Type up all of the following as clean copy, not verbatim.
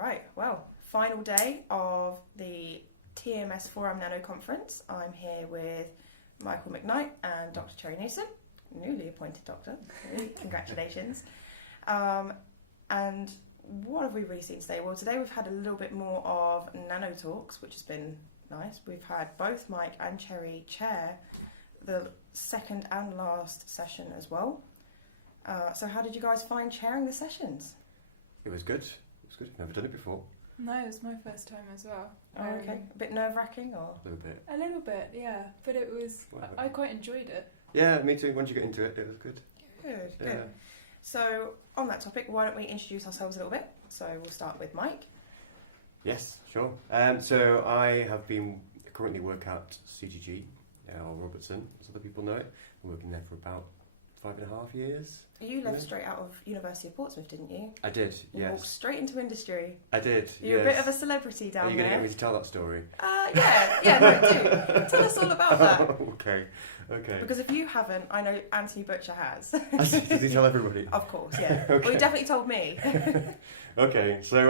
Right, well, final day of the TMS Foram Nano Conference. I'm here with Michael McKnight and Dr. Cherry Newsam, newly appointed doctor. Congratulations. And what have we really seen today? Well, today we've had a little bit more of nano talks, which has been nice. We've had both Mike and Cherry chair the second and last session as well. So how did you guys find chairing the sessions? It was good. Never done it before. No, it was my first time as well. Oh, okay. A bit nerve-wracking, or? A little bit. A little bit, yeah. But it was, I quite enjoyed it. Yeah, me too. Once you get into it, it was good. Good, Yeah. good. So, on that topic, why don't we introduce ourselves a little bit? So, we'll start with Mike. Yes, sure. So I have been currently work at CGG, or Robertson, as other people know it. I'm working there for about 5.5 years. You left straight out of University of Portsmouth, didn't you? I did, You walked yes. straight into industry. I did, You're a bit of a celebrity down Are you there. going to get me to tell that story? No, do. Tell us all about that. Okay. Because if you haven't, I know Anthony Butcher has. Does he tell everybody? Of course, yeah. Okay. Well, he definitely told me. Okay, so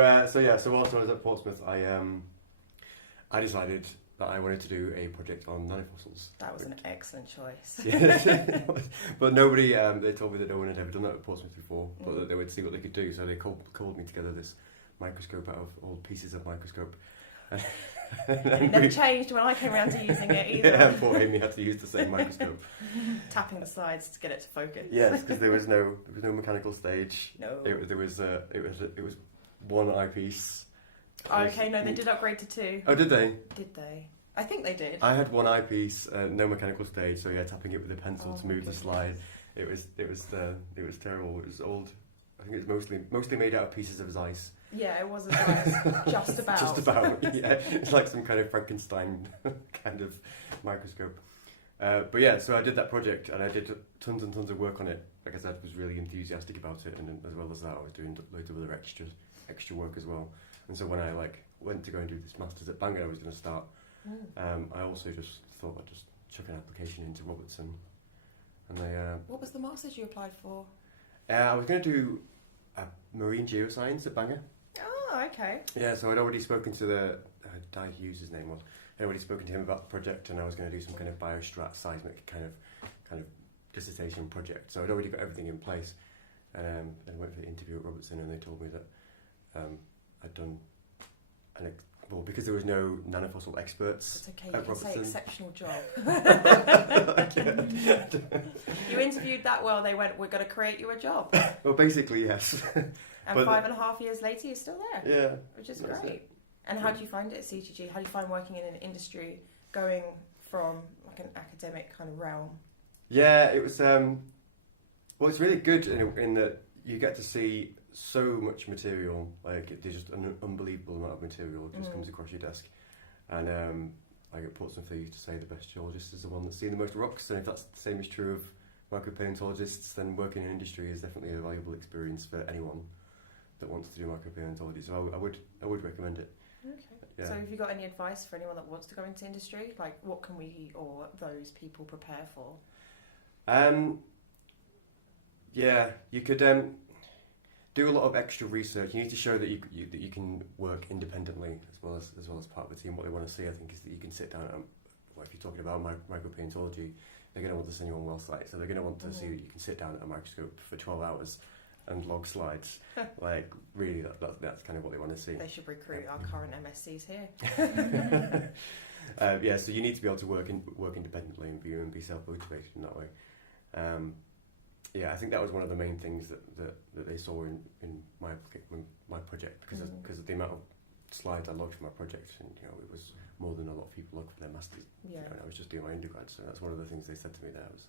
whilst I was at Portsmouth, I decided that I wanted to do a project on nanofossils. That was an excellent choice. Yeah. But nobody, they told me that no one had ever done that at Portsmouth before, but that they would see what they could do, so they called me together this microscope out of old pieces of microscope. It never changed when I came around to using it either. Yeah, poor Amy had to use the same microscope. Tapping the slides to get it to focus. Yes, because there was no mechanical stage. No. It was one eyepiece. Oh, okay, no, they did upgrade to 2. Oh, did they? Did they? I think they did. I had one eyepiece, no mechanical stage, so yeah, tapping it with a pencil to move the goodness. slide. It was terrible. It was old. I think it was mostly made out of pieces of ice. Yeah, it was just about. Just about. Yeah, it's like some kind of Frankenstein kind of microscope. But yeah, so I did that project and I did tons and tons of work on it. Like I said, I was really enthusiastic about it, and then, as well as that, I was doing loads of other extra work as well. And so when I went to go and do this masters at Bangor, I was going to start. I also just thought I'd just chuck an application into Robertson, and they. What was the masters you applied for? I was going to do marine geoscience at Bangor. Oh, okay. Yeah, so I'd already spoken to the Di Hughes, his name was. I'd already spoken to him about the project, and I was going to do some kind of biostrat seismic kind of dissertation project. So I'd already got everything in place, and I went for the interview at Robertson, and they told me that I'd done because there was no nanofossil experts. It's okay, at you can say Robertson. exceptional job. You interviewed that well, they went, we're going to create you a job. Well, basically, yes. And But 5.5 years later, you're still there. Yeah. Which is That's great. it. And how do you find it at CGG? How do you find working in an industry, going from like an academic kind of realm? Yeah, it was. Well, it's really good in that you get to see so much material. Like there's just an unbelievable amount of material that just comes across your desk. And like at Portsmouth, they used to say the best geologist is the one that's seen the most rocks. And if that's the same is true of micropaleontologists, then working in industry is definitely a valuable experience for anyone that wants to do micropaleontology. So I would recommend it. Okay. Yeah. So have you got any advice for anyone that wants to go into industry? Like what can we or those people prepare for? Yeah, you could do a lot of extra research. You need to show that you can work independently as well as part of the team. What they want to see, I think, is that you can sit down. Well, if you're talking about micropaleontology, they're going to want to send you on well site, so they're going to want to see that you can sit down at a microscope for 12 hours and log slides. Like really, that's kind of what they want to see. They should recruit our current MSCs here. Yeah, so you need to be able to work independently and be self-motivated in that way. Yeah, I think that was one of the main things that they saw in my project because of the amount of slides I logged for my project, and it was more than a lot of people log for their masters. Yeah. And I was just doing my undergrad, so that's one of the things they said to me there was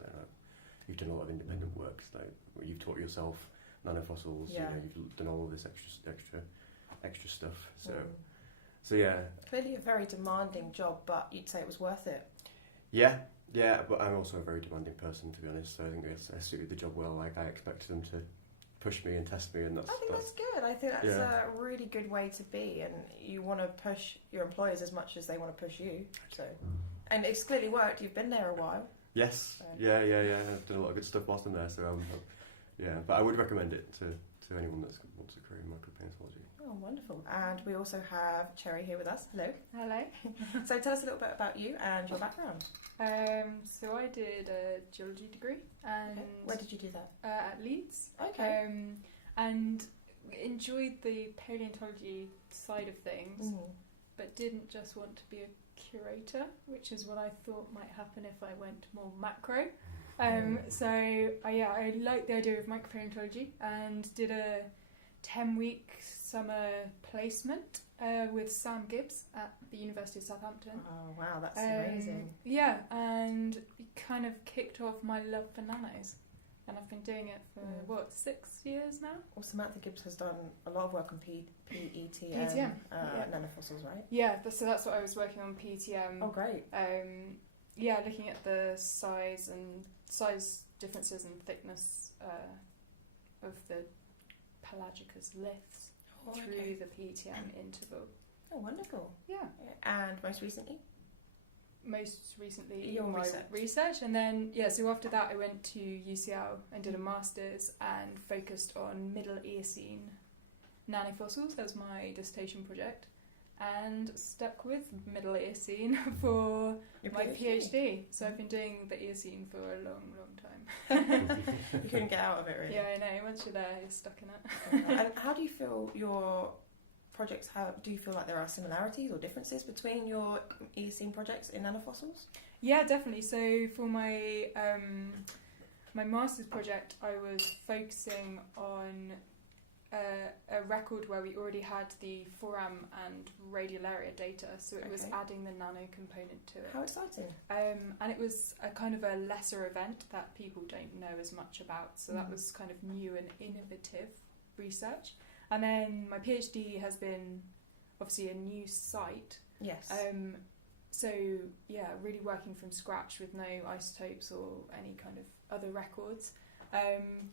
you've done a lot of independent work, like you've taught yourself nanofossils. Yeah. You've done all of this extra stuff. So yeah. Clearly a very demanding job, but you'd say it was worth it. Yeah, but I'm also a very demanding person, to be honest. So I think I suited the job well. Like I expected them to push me and test me, and that's good. I think that's a really good way to be, and you want to push your employers as much as they want to push you. So, and it's clearly worked. You've been there a while. Yes. So. Yeah. I've done a lot of good stuff whilst I'm there. So yeah, but I would recommend it to for anyone that wants a career in micropalaeontology. Oh, wonderful. And we also have Cherry here with us. Hello. Hello. So tell us a little bit about you and your background. So I did a geology degree, and Okay. Where did you do that? at Leeds. Okay. And enjoyed the paleontology side of things, but didn't just want to be a curator, which is what I thought might happen if I went more macro. So I liked the idea of micropaleontology and did a 10-week summer placement with Sam Gibbs at the University of Southampton. Oh, wow, that's amazing. Yeah, and it kind of kicked off my love for nanos. And I've been doing it for, 6 years now? Well, Samantha Gibbs has done a lot of work on PETM, nanofossils, right? Yeah, so that's what I was working on, PETM. Oh, great. Looking at the size differences and thickness of the pelagicus liths through the PETM interval. Oh, wonderful. Yeah. And most recently? Most recently, Your my research. And then, so after that I went to UCL and did a master's and focused on Middle Eocene nanofossils as my dissertation project, and stuck with Middle Eocene for my PhD. So I've been doing the Eocene for a long, long time. You couldn't get out of it, really. Yeah, I know. Once you're there, you're stuck in it. And how do you feel your projects do you feel like there are similarities or differences between your Eocene projects in nanofossils? Yeah, definitely. So for my my master's project, I was focusing on a record where we already had the Foram and radial area data, so it was adding the nano component to it. How exciting. And it was a kind of a lesser event that people don't know as much about, so that was kind of new and innovative research. And then my PhD has been obviously a new site. Yes. So yeah, really working from scratch with no isotopes or any kind of other records.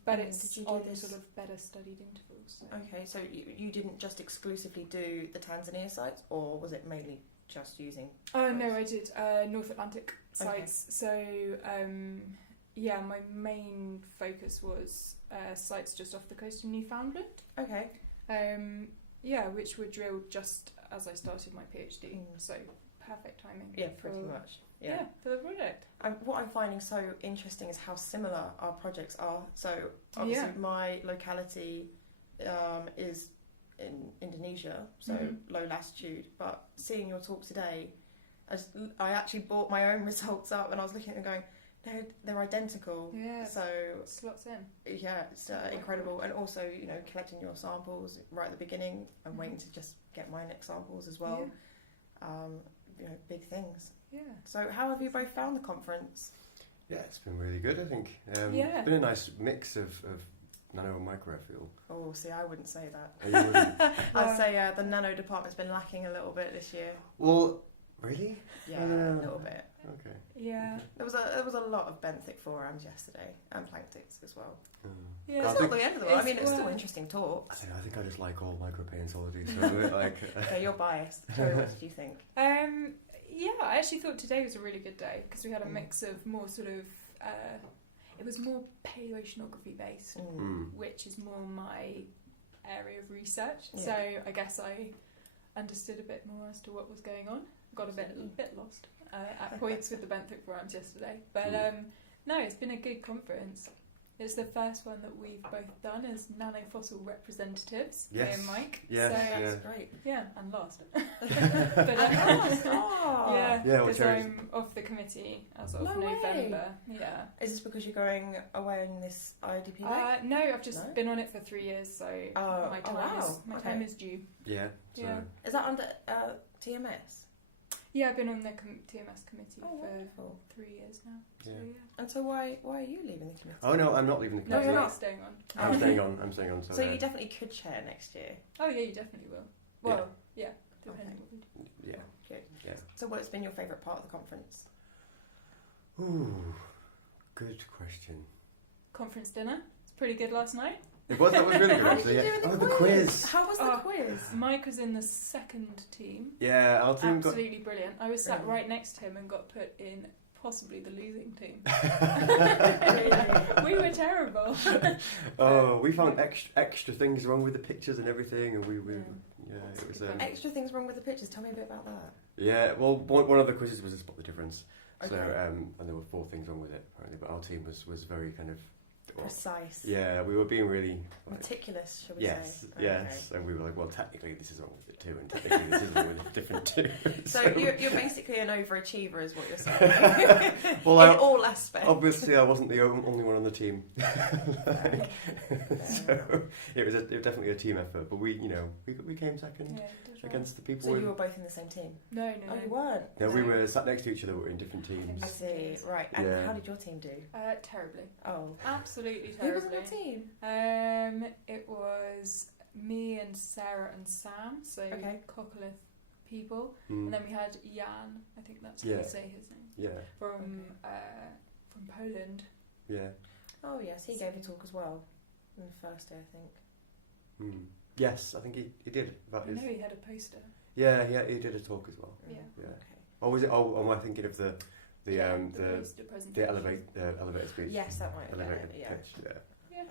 But it's on sort of better studied intervals. So. Okay, so you didn't just exclusively do the Tanzania sites, or was it mainly just using? No, I did North Atlantic sites. So my main focus was sites just off the coast of Newfoundland. Okay. Which were drilled just as I started my PhD. So perfect timing. Yeah, pretty much. Yeah, for the project. What I'm finding so interesting is how similar our projects are. So obviously my locality is in Indonesia, so low latitude. But seeing your talk today, I actually brought my own results up, and I was looking at them going, they're identical. Yeah. So slots in. Yeah, it's incredible. And also, collecting your samples right at the beginning and waiting to just get my next samples as well. Yeah. Big things. Yeah. So how have you both found the conference? Yeah, it's been really good, I think. It's been a nice mix of nano and micro, I feel. Oh, see, I wouldn't say that. Oh, you wouldn't? I'd say the nano department's been lacking a little bit this year. Well, really? Yeah, a little bit. Okay. Yeah. There was a lot of benthic forams yesterday, and planktics as well. Yeah. It's not the end of the world. I mean, it's still interesting talks. I think I just like all micropalaeontology, so Yeah, you're biased. Cherry, what did you think? I actually thought today was a really good day because we had a mix of more sort of it was more paleoceanography based, which is more my area of research. Yeah. So I guess I understood a bit more as to what was going on. Got a bit lost at points with the benthic forams yesterday, but no, it's been a good conference. It's the first one that we've both done as nanofossil representatives, me and Mike. Yes, so that's great. Yeah, and last. Yeah, because I'm off the committee as of November. Yeah. Is this because you're going away on this IDP day? No, I've just been on it for 3 years, so my time is due. Yeah. So. Yeah. Is that under TMS? Yeah, I've been on the TMS committee for 3 years now. Yeah. So, And so why are you leaving the committee? Oh no, I'm not leaving the committee. No, you're not staying on. I'm staying on. I'm staying on. So you definitely could chair next year. Oh yeah, you definitely will. Well, yeah. Depending what we do. Yeah. Good. Yeah. So what's been your favourite part of the conference? Ooh, good question. Conference dinner. It's pretty good last night. That was really good How actually. did you do in the quiz. How was the quiz? Mike was in the second team. Yeah, our team Absolutely brilliant. I was sat right next to him and got put in possibly the losing team. Really? We were terrible. We found extra things wrong with the pictures and everything, and That's it was. good. Extra things wrong with the pictures. Tell me a bit about that. Yeah, well, one of the quizzes was to spot the difference. Okay. So, and there were 4 things wrong with it apparently, but our team was very kind of Precise. Yeah, we were being really Meticulous, shall we yes, say? yes, and we were like, well, technically this is wrong with it too, and technically this is wrong with a different too. So you're basically an overachiever, is what you're saying. Well, in all aspects. Obviously, I wasn't the only one on the team, so it was definitely a team effort. But we came second against the people. So you were both in the same team? No. Oh, you weren't? No, we were sat next to each other, but in different teams. I see. Right. And how did your team do? Terribly. Oh, absolutely who was terribly. on your team? It was me and Sarah and Sam, so Coccolith people, and then we had Jan. I think that's how you say his name. Yeah. From Poland. Yeah. Oh yes, he gave a talk as well on the first day, I think. Yes, I think he did. I know he had a poster. Yeah, he did a talk as well. Yeah. Okay. Oh, was it? Oh, am I thinking of the poster presentation. the elevator speech? Yes, that might. Elevator Yeah. pitch. Yeah.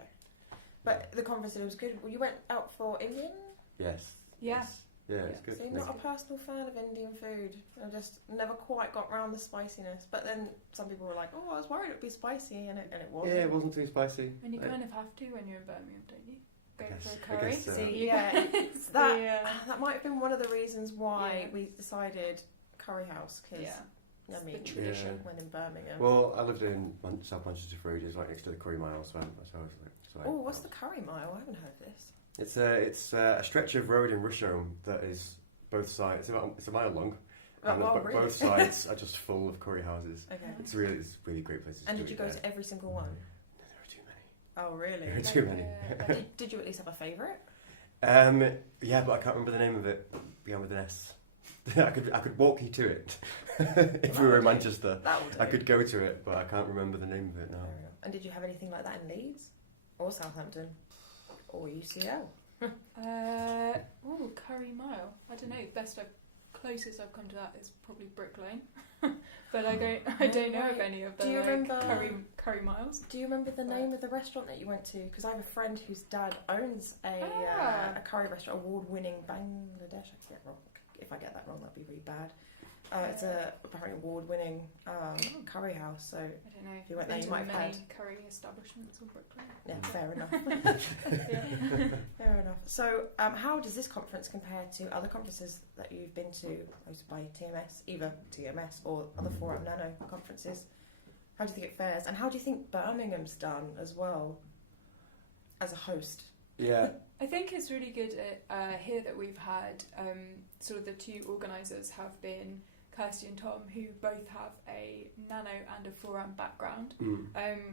But the conference was good. Well, you went out for Indian? Yes. Yeah. Yeah, it's good. So you're not a personal fan of Indian food. I just never quite got round the spiciness. But then some people were like, "Oh, I was worried it'd be spicy," and it wasn't. Yeah, it wasn't too spicy. And you kind of have to when you're in Birmingham, don't you? Go for a I curry. guess so. See, yeah, that might have been one of the reasons why we decided curry house. Because I mean, the tradition. when in Birmingham. Well, I lived in South Manchester for ages, right next to the Curry Mile, so I was like. Oh, what's the Curry Mile? I haven't heard of this. It's a stretch of road in Rusholme that is both sides. It's a mile long. And really? Both sides are just full of curry houses. Okay. It's really great places. And to did you eat go there. to every single one? No, there are too many. Oh, really? There are too many. Did you at least have a favourite? Yeah, but I can't remember the name of it. Began with an S. I could walk you to it if we were in Manchester. That would do. I could go to it, but I can't remember the name of it now. And did you have anything like that in Leeds? Or Southampton? Or UCL? Curry Mile. I don't know. Closest I've come to that is probably Brick Lane. But I don't know of any of the curry miles. Do you remember the name of the restaurant that you went to? Because I have a friend whose dad owns a curry restaurant, award-winning Bangladesh. If I get that wrong, that'd be really bad. It's a apparently award-winning curry house. So I don't know. If you went there, you might have had curry establishments on Brooklyn. Yeah, fair enough. Fair enough. So, how does this conference compare to other conferences that you've been to, hosted by TMS, either TMS or other Foram Nanno conferences? How do you think it fares, and how do you think Birmingham's done as well as a host? Yeah. I think it's really good here that we've had sort of the two organisers have been Kirsty and Tom, who both have a Nanno and a Foram background,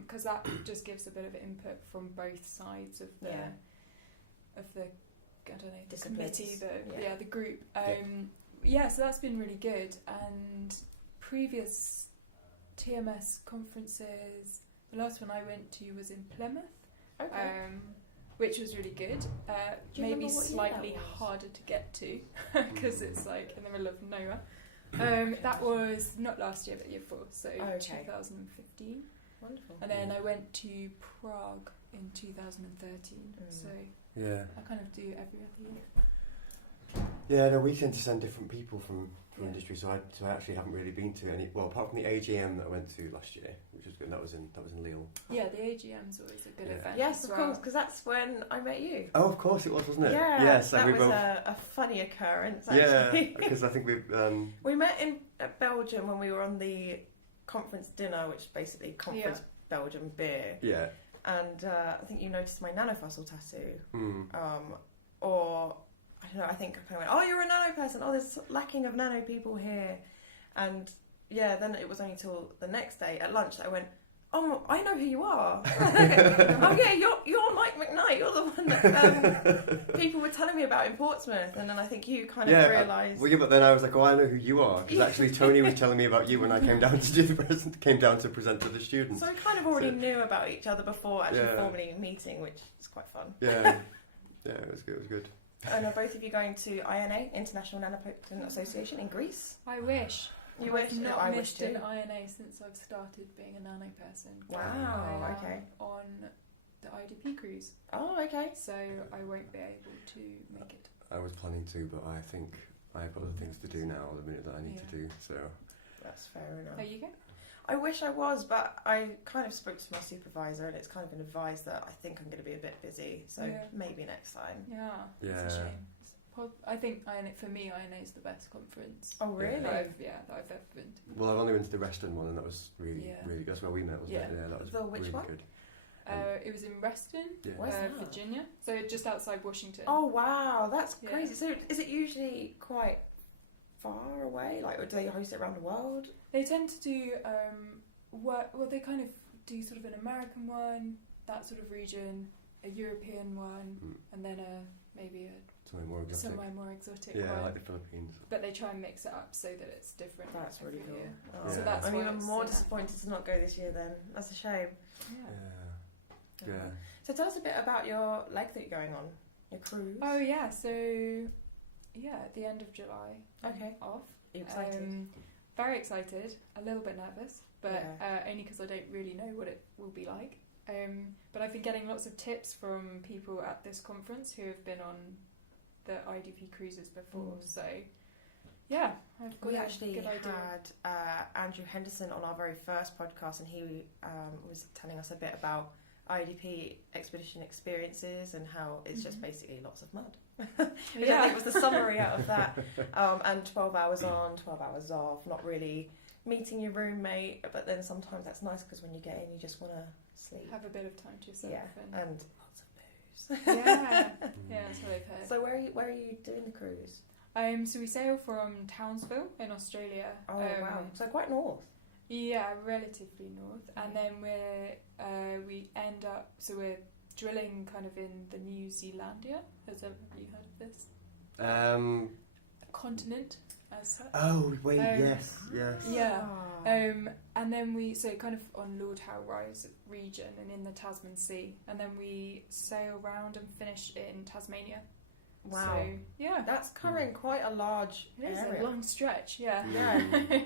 because that just gives a bit of input from both sides of the committee, the group. So that's been really good. And previous TMS conferences, the last one I went to was in Plymouth. Which was really good. Maybe slightly harder to get to because it's like in the middle of nowhere. That was not last year, but the year before, so 2015. Wonderful. And then I went to Prague in 2013. So I kind of do every other year. Yeah, no, we tend to send different people from industry, so I actually haven't really been to any. Well, apart from the AGM that I went to last year, which was good. That was in Lille. Yeah, the AGM's always a good event. Yes, of course, because that's when I met you. Oh, of course it was, wasn't it? Yeah, yes, that was a funny occurrence. Actually. Yeah, because I think we met in Belgium when we were on the conference dinner, which is basically conference Belgium beer. Yeah. And I think you noticed my Nannofossil tattoo. Or I don't know, I think I kind of went, "Oh, you're a Nanno person. Oh, there's lacking of Nanno people here." And then it was only till the next day at lunch that I went, "Oh, I know who you are." Oh yeah, you're Mike McKnight. You're the one that people were telling me about in Portsmouth. And then I think you kind of realised. But then I was like, "Oh, I know who you are," because actually Tony was telling me about you when I came down to present to the students. So we kind of already knew about each other before actually formally meeting, which is quite fun. Yeah, it was good. It was good. And are both of you going to INA, International Nannoplankton Association, in Greece? I wish. You wish? I've not I wish missed too. an INA since I've started being a nano person. Wow, I am okay. on the IDP cruise, Oh, okay. so I won't be able to make it. I was planning to, but I think I have other things to do now. The minute that I need to do, so That's fair enough. There you go. I wish I was, but I kind of spoke to my supervisor, and it's kind of been advised that I think I'm going to be a bit busy, so maybe next time. Yeah, it's a shame. I think for me, INA is the best conference. Oh, really? That I've ever been to. Well, I've only been to the Reston one, and that was really good. That's where we met, wasn't it? Yeah, that was which really one? good. It was in Reston, Where's that? Virginia, so just outside Washington. Oh wow, that's crazy. So is it usually quite far away? Like, or do they host it around the world? They tend to do they kind of do sort of an American one, that sort of region, a European one, and then maybe somewhere more exotic yeah, one. like the Philippines. But they try and mix it up so that it's different. That's really cool. Oh. So that's I'm why even it's more disappointed to not go this year then. That's a shame. Yeah. So tell us a bit about your leg that you're going on, your cruise. Oh yeah, so at the end of July. Okay. Off. Are you excited? Very excited, a little bit nervous, but only because I don't really know what it will be like. But I've been getting lots of tips from people at this conference who have been on the IDP cruises before. So yeah, we actually had Andrew Henderson on our very first podcast, and he was telling us a bit about IDP expedition experiences and how it's just basically lots of mud. Which I think was the summary out of that. And 12 hours on, 12 hours off, not really meeting your roommate, but then sometimes that's nice because when you get in you just want to sleep. Have a bit of time to yourself. And lots of booze. Yeah, that's what I've heard. So where are you doing the cruise? So we sail from Townsville in Australia. Oh wow, so quite north. Yeah, relatively north, and then we end up. So we're drilling kind of in the New Zealandia. Have you heard of this? A continent as such. Oh wait, yes. Yeah. And then we kind of on Lord Howe Rise region and in the Tasman Sea, and then we sail round and finish in Tasmania. Wow. So, yeah. That's covering quite a large area. It is a long stretch, yeah.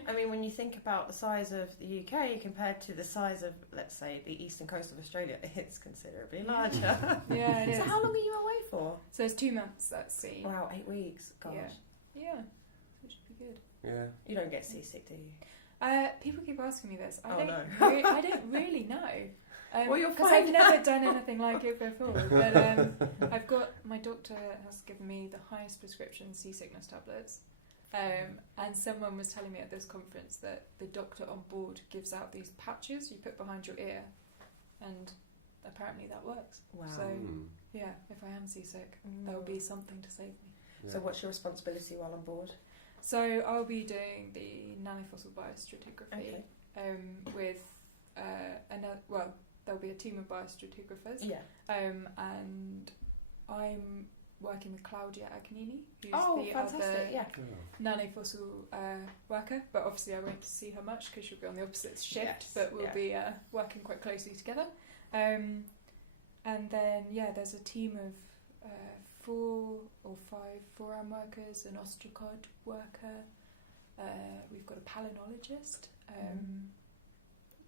I mean, when you think about the size of the UK compared to the size of, let's say, the eastern coast of Australia, it's considerably larger. Yeah, it is. So how long are you away for? So it's 2 months at sea. Wow, 8 weeks. Gosh. Yeah. Which should be good. Yeah. You don't get seasick, do you? People keep asking me this. I don't really know. Well, you're because fine. I've never done anything like it before. But I've got, my doctor has given me the highest prescription seasickness tablets. And someone was telling me at this conference that the doctor on board gives out these patches you put behind your ear, and apparently that works. Wow. So yeah, if I am seasick, there will be something to save me. Yeah. So what's your responsibility while on board? So I'll be doing the nanofossil biostratigraphy with there'll be a team of biostratigraphers. Yeah. And I'm working with Claudia Agnini, who's the fantastic. other nanofossil worker. But obviously I won't see her much because she'll be on the opposite shift. But we'll be working quite closely together. And then there's a team of 4 or 5 Foram workers, an ostracod worker. We've got a palynologist.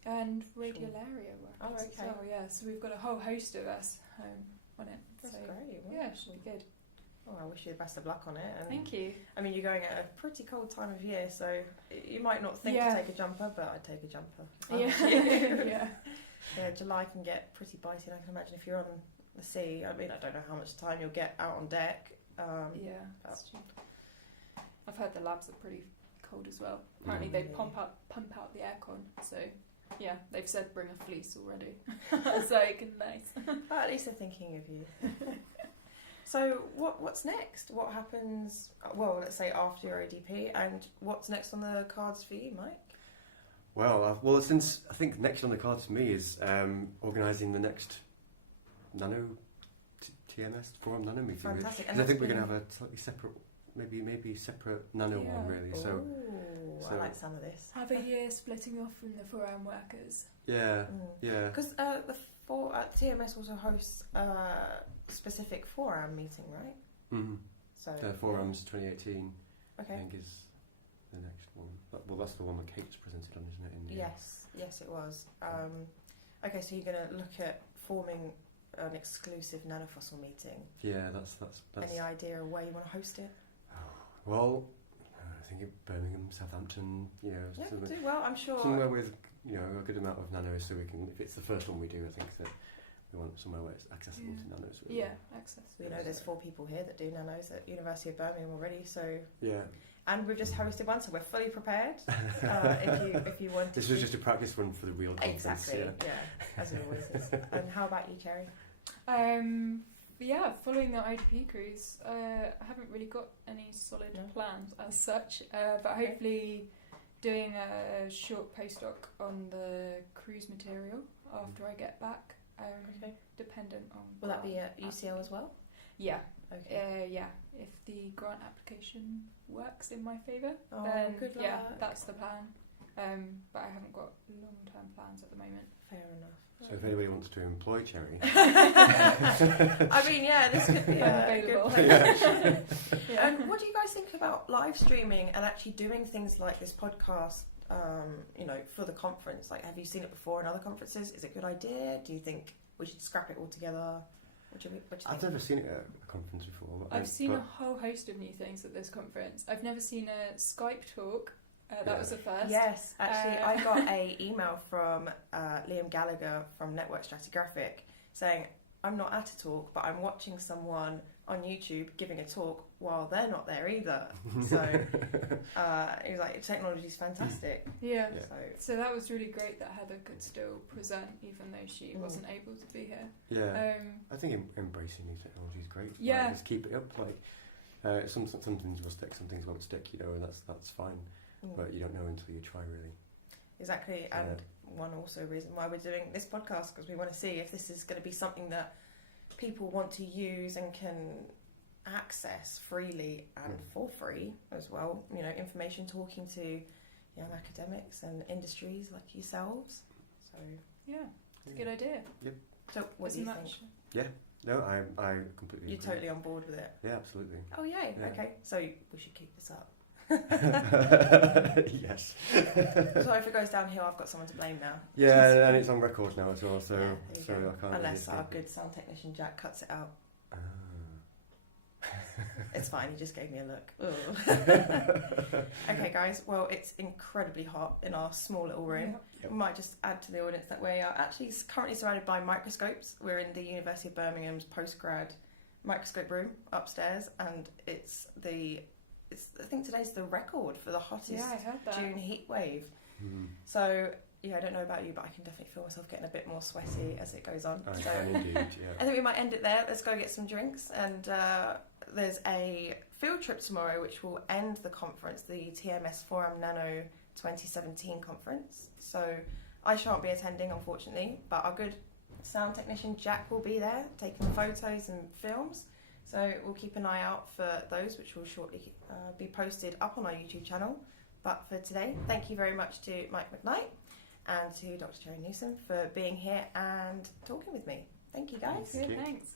And radiolaria workers as well, so we've got a whole host of us on it. That's great. Yeah, it should be good. Oh, I wish you the best of luck on it. And thank you. I mean, you're going at a pretty cold time of year, so you might not think to take a jumper, but I'd take a jumper. Yeah, July can get pretty biting. I can imagine if you're on the sea. I mean, I don't know how much time you'll get out on deck. That's true. I've heard the labs are pretty cold as well. Apparently they pump out the aircon, so yeah, they've said bring a fleece already, so it can be nice. But at least they're thinking of you. So what's next? What happens? Well, let's say after your ODP, and what's next on the cards for you, Mike? Well, since I think next on the cards for me is organising the next Nano TMS Forum Nano meeting. Fantastic. Because I think we're going to have a slightly separate, maybe separate Nano one really. So I like some of this. Have a year splitting off from the Foram workers. Yeah. Because the TMS also hosts a specific Foram meeting, right? Mm-hmm. So the Forums 2018. Okay. I think is the next one? Well, that's the one that Kate's presented on, isn't it? In the Yes, it was. Okay, so you're going to look at forming an exclusive nanofossil meeting. Yeah, that's. Any idea of where you want to host it? Well, I think Birmingham, Southampton, Yeah, do well. I'm sure. somewhere with a good amount of nanos, so we can. If it's the first one we do, I think that we want somewhere where it's accessible to nanos. Really. Yeah, access. We know there's 4 people here that do nanos at University of Birmingham already. So Yeah. and we've just hosted one, so we're fully prepared. If you want. This was just a practice run for the real conference. Exactly. Yeah, as it always is. And how about you, Cherry? Yeah, following the IDP cruise, I haven't really got any solid plans as such, but hopefully doing a short postdoc on the cruise material after I get back, dependent on... Will that be at UCL as well? Yeah. Okay. Yeah, if the grant application works in my favour, Oh, then good luck. yeah, that's the plan. But I haven't got long-term plans at the moment. Fair enough. So if anybody wants to employ Cherry, I mean, yeah, this could be a good Available. place. And what do you guys think about live streaming and actually doing things like this podcast? For the conference. Like, have you seen it before in other conferences? Is it a good idea? Do you think we should scrap it all together? What do you think? I've never seen it at a conference before. I've seen a whole host of new things at this conference. I've never seen a Skype talk. That was the first. Yes, actually, I got a email from Liam Gallagher from Network Stratigraphic saying, I'm not at a talk, but I'm watching someone on YouTube giving a talk while they're not there either. So he was like, technology's fantastic. Yeah. So So that was really great that Heather could still present even though she wasn't able to be here. Yeah. I think embracing new technology is great. Yeah. Like, just keep it up. Like some things will stick, some things won't stick. And that's fine. But you don't know until you try, really. Exactly, and one also reason why we're doing this podcast, because we want to see if this is going to be something that people want to use and can access freely and for free as well. Information, talking to young academics and industries like yourselves. So yeah, it's a good idea. Yep. So what do you think? Yeah. No, I completely. You're agree. totally on board with it. Yeah, absolutely. Oh yay! Yeah. Okay, so we should keep this up. Yes. So if it goes downhill, I've got someone to blame now. Yeah, and it's on record now as well, so Yeah, sorry, I can't. Unless our good sound technician Jack cuts it out. It's fine, he just gave me a look. Okay, guys, well, it's incredibly hot in our small little room. Yep. We might just add to the audience that we are actually currently surrounded by microscopes. We're in the University of Birmingham's postgrad microscope room upstairs, and I think today's the record for the hottest I heard that. June heat wave. So, I don't know about you, but I can definitely feel myself getting a bit more sweaty as it goes on. I So can indeed, yeah. I think we might end it there. Let's go get some drinks. And there's a field trip tomorrow which will end the conference, the TMS Foram Nanno 2017 conference. So I shan't be attending, unfortunately, but our good sound technician Jack will be there taking photos and films. So we'll keep an eye out for those, which will shortly be posted up on our YouTube channel. But for today, thank you very much to Mike McKnight and to Dr. Cherry Newsam for being here and talking with me. Thank you, guys. Good, thanks.